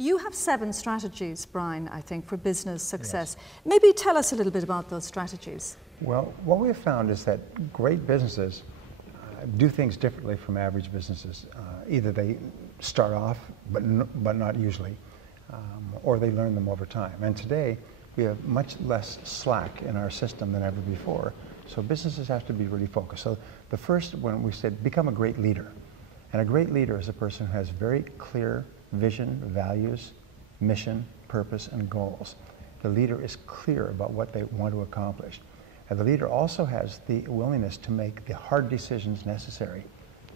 You have 7 strategies, Brian, I think, for business success. Yes. Maybe tell us a little bit about those strategies. Well, what we've found is that great businesses do things differently from average businesses. Either they start off, but not usually, or they learn them over time. And today, we have much less slack in our system than ever before, so businesses have to be really focused. So the first one, we said, become a great leader. And a great leader is a person who has very clear vision, values, mission, purpose, and goals. The leader is clear about what they want to accomplish. And the leader also has the willingness to make the hard decisions necessary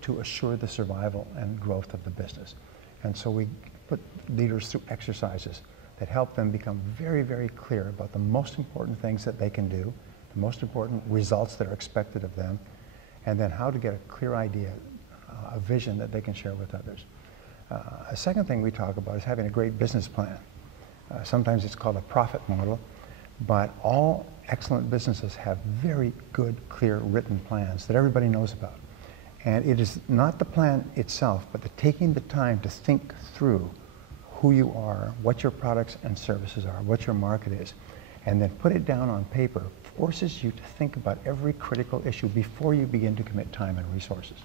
to assure the survival and growth of the business. And so we put leaders through exercises that help them become very, very clear about the most important things that they can do, the most important results that are expected of them, and then how to get a clear idea, a vision that they can share with others. A second thing we talk about is having a great business plan. Sometimes it's called a profit model, but all excellent businesses have very good, clear, written plans that everybody knows about. And it is not the plan itself, but taking the time to think through who you are, what your products and services are, what your market is, and then put it down on paper forces you to think about every critical issue before you begin to commit time and resources.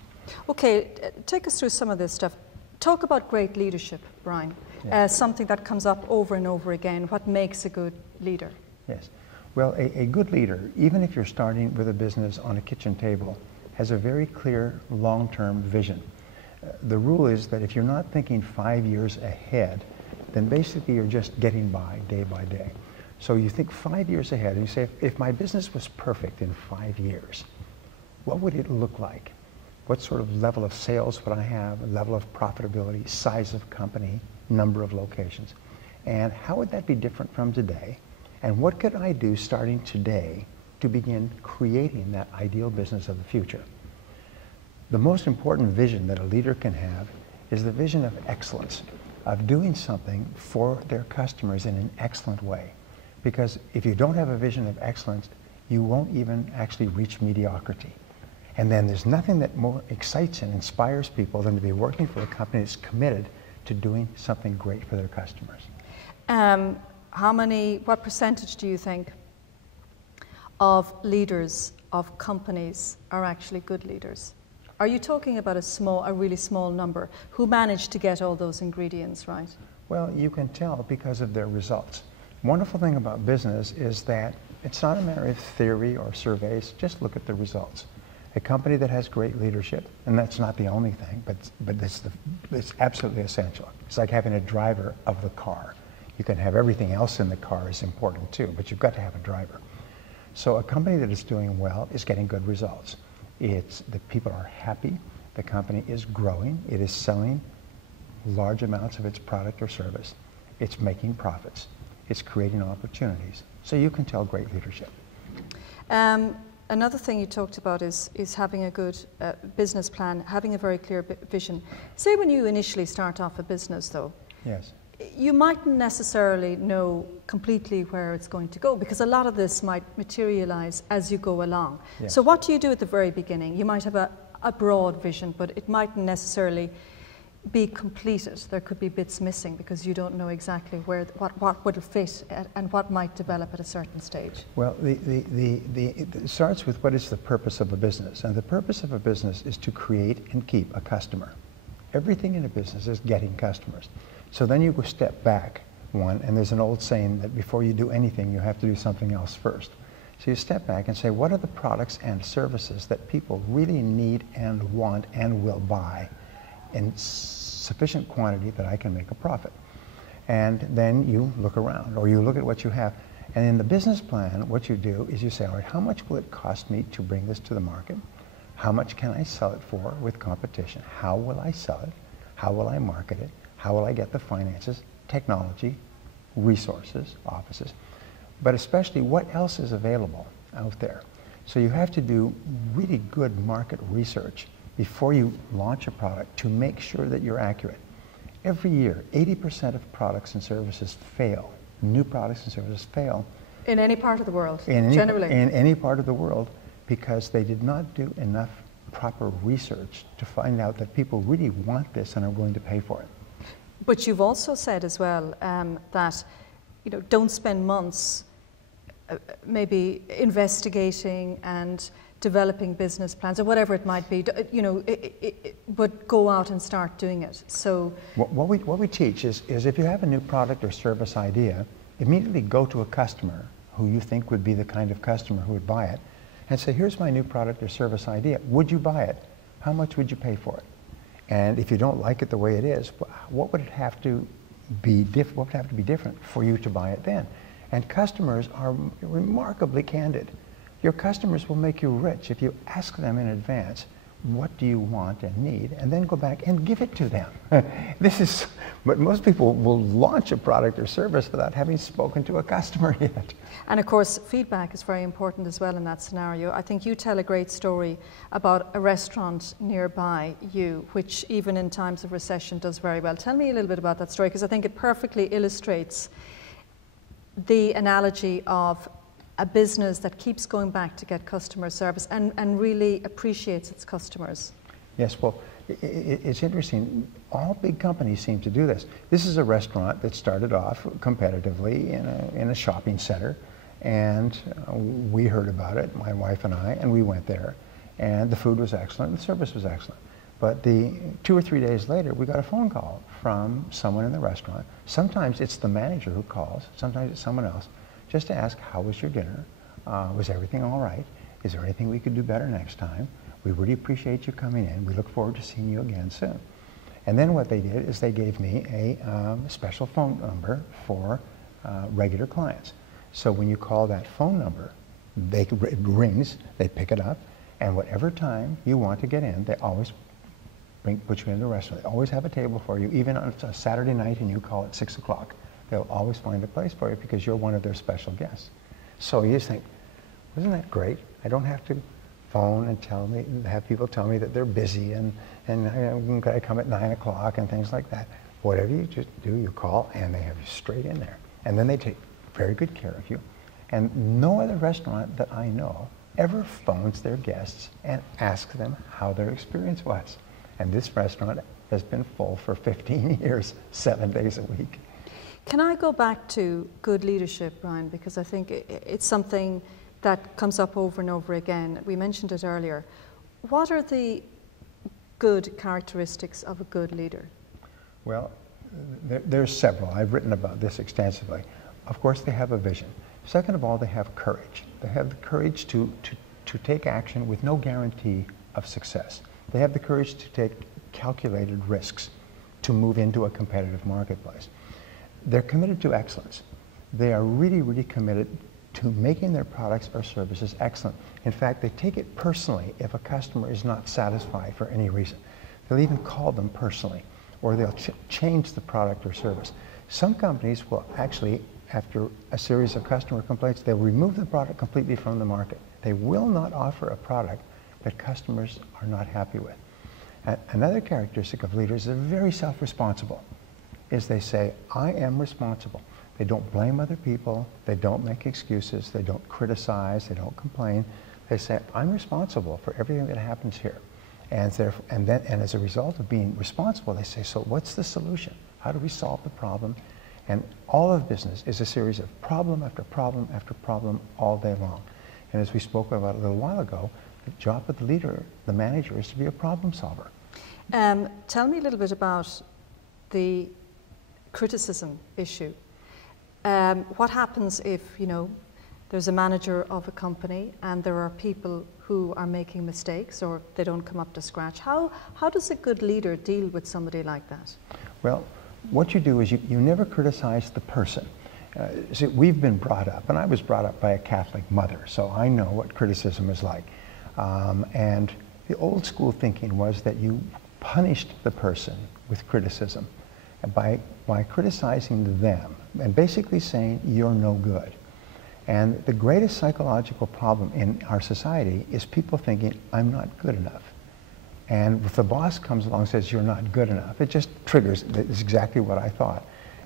Okay, take us through some of this stuff. Talk about great leadership, Brian. Yes. Something that comes up over and over again. What makes a good leader? Yes. Well, a good leader, even if you're starting with a business on a kitchen table, has a very clear long-term vision. The rule is that if you're not thinking 5 years ahead, then basically you're just getting by day. So you think 5 years ahead and you say, if my business was perfect in 5 years, what would it look like? What sort of level of sales would I have, level of profitability, size of company, number of locations? And how would that be different from today? And what could I do starting today to begin creating that ideal business of the future? The most important vision that a leader can have is the vision of excellence, of doing something for their customers in an excellent way. Because if you don't have a vision of excellence, you won't even actually reach mediocrity. And then there's nothing that more excites and inspires people than to be working for a company that's committed to doing something great for their customers. What percentage do you think of leaders of companies are actually good leaders? Are you talking about a really small number who manage to get all those ingredients right? Well, you can tell because of their results. Wonderful thing about business is that it's not a matter of theory or surveys, just look at the results. A company that has great leadership, and that's not the only thing, but it's absolutely essential. It's like having a driver of the car. You can have everything else in the car is important too, but you've got to have a driver. So a company that is doing well is getting good results. The people are happy, the company is growing, it is selling large amounts of its product or service, it's making profits, it's creating opportunities. So you can tell great leadership. Another thing you talked about is having a good business plan, having a very clear vision. Say when you initially start off a business though, yes, you mightn't necessarily know completely where it's going to go because a lot of this might materialize as you go along. Yes. So what do you do at the very beginning? You might have a broad vision, but it mightn't necessarily be completed. There could be bits missing because you don't know exactly what would fit and what might develop at a certain stage. Well, it starts with what is the purpose of a business, and the purpose of a business is to create and keep a customer. Everything in a business is getting customers. So then you go step back one, and there's an old saying that before you do anything, you have to do something else first. So you step back and say, what are the products and services that people really need and want and will buy in sufficient quantity that I can make a profit? And then you look around, or you look at what you have. And in the business plan, what you do is you say, all right, how much will it cost me to bring this to the market? How much can I sell it for with competition? How will I sell it? How will I market it? How will I get the finances, technology, resources, offices? But especially what else is available out there? So you have to do really good market research before you launch a product to make sure that you're accurate. Every year, 80% of products and services fail. New products and services fail. In any part of the world, generally? In any part of the world, because they did not do enough proper research to find out that people really want this and are willing to pay for it. But you've also said as well that, you know, don't spend months maybe investigating and developing business plans or whatever it might be, you know, but go out and start doing it. So what we teach is if you have a new product or service idea, immediately go to a customer who you think would be the kind of customer who would buy it and say, here's my new product or service idea. Would you buy it? How much would you pay for it? And if you don't like it the way it is, what would it have to be different for you to buy it then? And customers are remarkably candid. Your customers will make you rich if you ask them in advance, what do you want and need, and then go back and give it to them. But most people will launch a product or service without having spoken to a customer yet. And of course, feedback is very important as well in that scenario. I think you tell a great story about a restaurant nearby you, which even in times of recession does very well. Tell me a little bit about that story, because I think it perfectly illustrates the analogy of a business that keeps going back to get customer service and really appreciates its customers. Yes, well, it's interesting. All big companies seem to do this. This is a restaurant that started off competitively in a shopping center, and we heard about it, my wife and I, and we went there. And the food was excellent, the service was excellent. But 2 or 3 days later, we got a phone call from someone in the restaurant. Sometimes it's the manager who calls, sometimes it's someone else, just to ask, how was your dinner? Was everything all right? Is there anything we could do better next time? We really appreciate you coming in. We look forward to seeing you again soon. And then what they did is they gave me a special phone number for regular clients. So when you call that phone number, it rings, they pick it up, and whatever time you want to get in, they always put you in the restaurant. They always have a table for you, even on a Saturday night and you call at 6 o'clock. They'll always find a place for you because you're one of their special guests. So you just think, isn't that great? I don't have to phone and have people tell me that they're busy and I come at 9 o'clock and things like that. Whatever you just do, you call and they have you straight in there. And then they take very good care of you. And no other restaurant that I know ever phones their guests and asks them how their experience was. And this restaurant has been full for 15 years, 7 days a week. Can I go back to good leadership, Brian, because I think it's something that comes up over and over again. We mentioned it earlier. What are the good characteristics of a good leader? Well, there's several. I've written about this extensively. Of course, they have a vision. Second of all, they have courage. They have the courage to take action with no guarantee of success. They have the courage to take calculated risks to move into a competitive marketplace. They're committed to excellence. They are really, really committed to making their products or services excellent. In fact, they take it personally if a customer is not satisfied for any reason. They'll even call them personally, or they'll change the product or service. Some companies will actually, after a series of customer complaints, they'll remove the product completely from the market. They will not offer a product that customers are not happy with. Another characteristic of leaders is they're very self-responsible. Is they say, I am responsible. They don't blame other people, they don't make excuses, they don't criticize, they don't complain. They say, I'm responsible for everything that happens here. And as a result of being responsible, they say, so what's the solution? How do we solve the problem? And all of business is a series of problem after problem after problem all day long. And as we spoke about a little while ago, the job of the leader, the manager, is to be a problem solver. Tell me a little bit about the criticism issue. What happens if, you know, there's a manager of a company and there are people who are making mistakes or they don't come up to scratch? How does a good leader deal with somebody like that? Well, what you do is you never criticize the person. See, we've been brought up, and I was brought up by a Catholic mother, so I know what criticism is like. And the old school thinking was that you punished the person with criticism by criticizing them and basically saying you're no good. And the greatest psychological problem in our society is people thinking I'm not good enough. And if the boss comes along and says you're not good enough, it just triggers, it's exactly what I thought.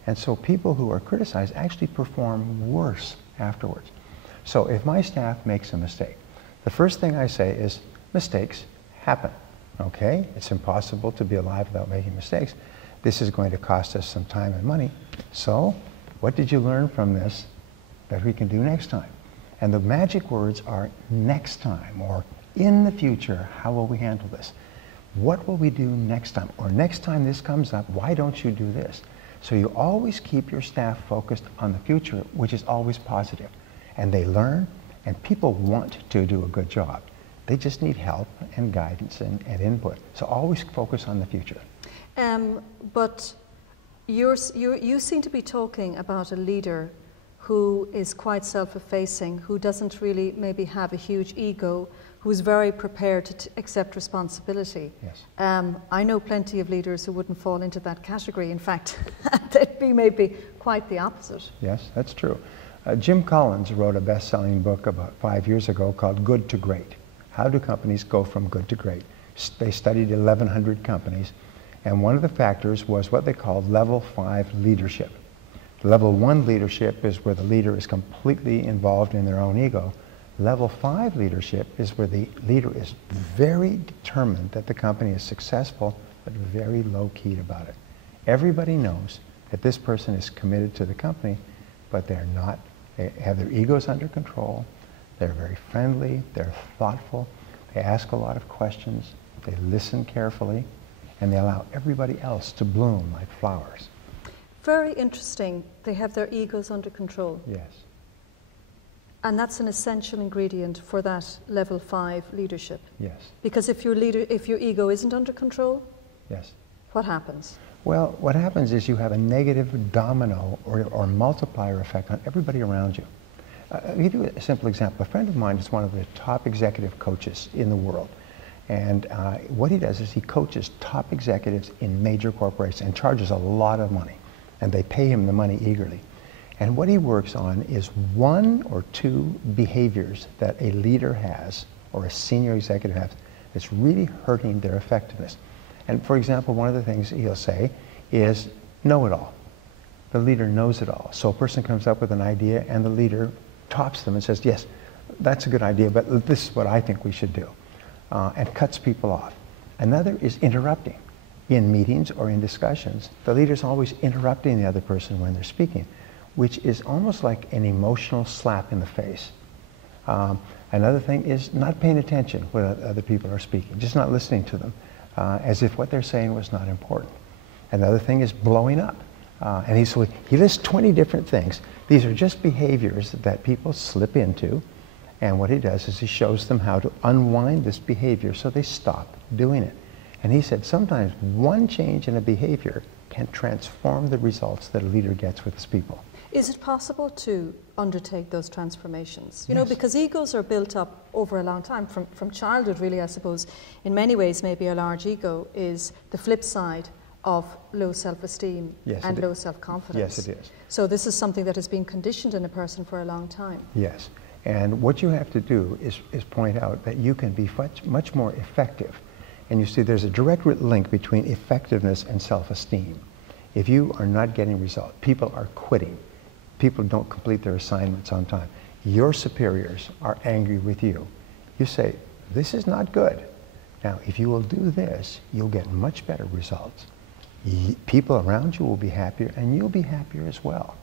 And so people who are criticized actually perform worse afterwards. So if my staff makes a mistake, the first thing I say is mistakes happen, okay? It's impossible to be alive without making mistakes. this is going to cost us some time and money. So what did you learn from this that we can do next time? And the magic words are next time, or in the future, how will we handle this? What will we do next time? Or next time this comes up, why don't you do this? So you always keep your staff focused on the future, which is always positive. And they learn, and people want to do a good job. They just need help and guidance and input. So always focus on the future. But you seem to be talking about a leader who is quite self-effacing, who doesn't really maybe have a huge ego, who's very prepared to accept responsibility. Yes. I know plenty of leaders who wouldn't fall into that category. In fact, they'd be maybe quite the opposite. Yes, that's true. Jim Collins wrote a best-selling book about 5 years ago called Good to Great. How do companies go from good to great? They studied 1,100 companies, and one of the factors was what they called level 5 leadership. Level 1 leadership is where the leader is completely involved in their own ego. Level 5 leadership is where the leader is very determined that the company is successful, but very low-keyed about it. Everybody knows that this person is committed to the company, but they're not. They have their egos under control. They're very friendly. They're thoughtful. They ask a lot of questions. They listen carefully, and they allow everybody else to bloom like flowers. Very interesting. They have their egos under control. Yes. And that's an essential ingredient for that level 5 leadership. Yes. Because if your ego isn't under control, yes, what happens? Well, what happens is you have a negative domino or multiplier effect on everybody around you. I'll give you a simple example. A friend of mine is one of the top executive coaches in the world. And what he does is he coaches top executives in major corporations and charges a lot of money. And they pay him the money eagerly. And what he works on is 1 or 2 behaviors that a leader has or a senior executive has that's really hurting their effectiveness. And for example, one of the things he'll say is know-it-all. The leader knows it all. So a person comes up with an idea and the leader tops them and says, yes, that's a good idea, but this is what I think we should do, and cuts people off. Another is interrupting. In meetings or in discussions, the leader's always interrupting the other person when they're speaking, which is almost like an emotional slap in the face. Another thing is not paying attention when other people are speaking, just not listening to them, as if what they're saying was not important. Another thing is blowing up. And he lists 20 different things. These are just behaviors that people slip into, and what he does is he shows them how to unwind this behavior so they stop doing it. And he said sometimes one change in a behavior can transform the results that a leader gets with his people. Is it possible to undertake those transformations? You Yes. know, because egos are built up over a long time, from childhood really, I suppose. In many ways, maybe a large ego is the flip side of low self-esteem and low self-confidence. Yes, it is. So this is something that has been conditioned in a person for a long time. Yes. And what you have to do is point out that you can be much more effective. And you see there's a direct link between effectiveness and self-esteem. If you are not getting results, people are quitting. People don't complete their assignments on time. Your superiors are angry with you. You say, this is not good. Now, if you will do this, you'll get much better results. People around you will be happier, and you'll be happier as well.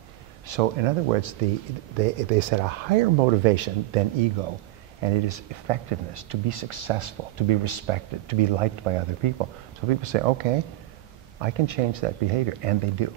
So, in other words, they set a higher motivation than ego, and it is effectiveness, to be successful, to be respected, to be liked by other people. So people say, okay, I can change that behavior, and they do.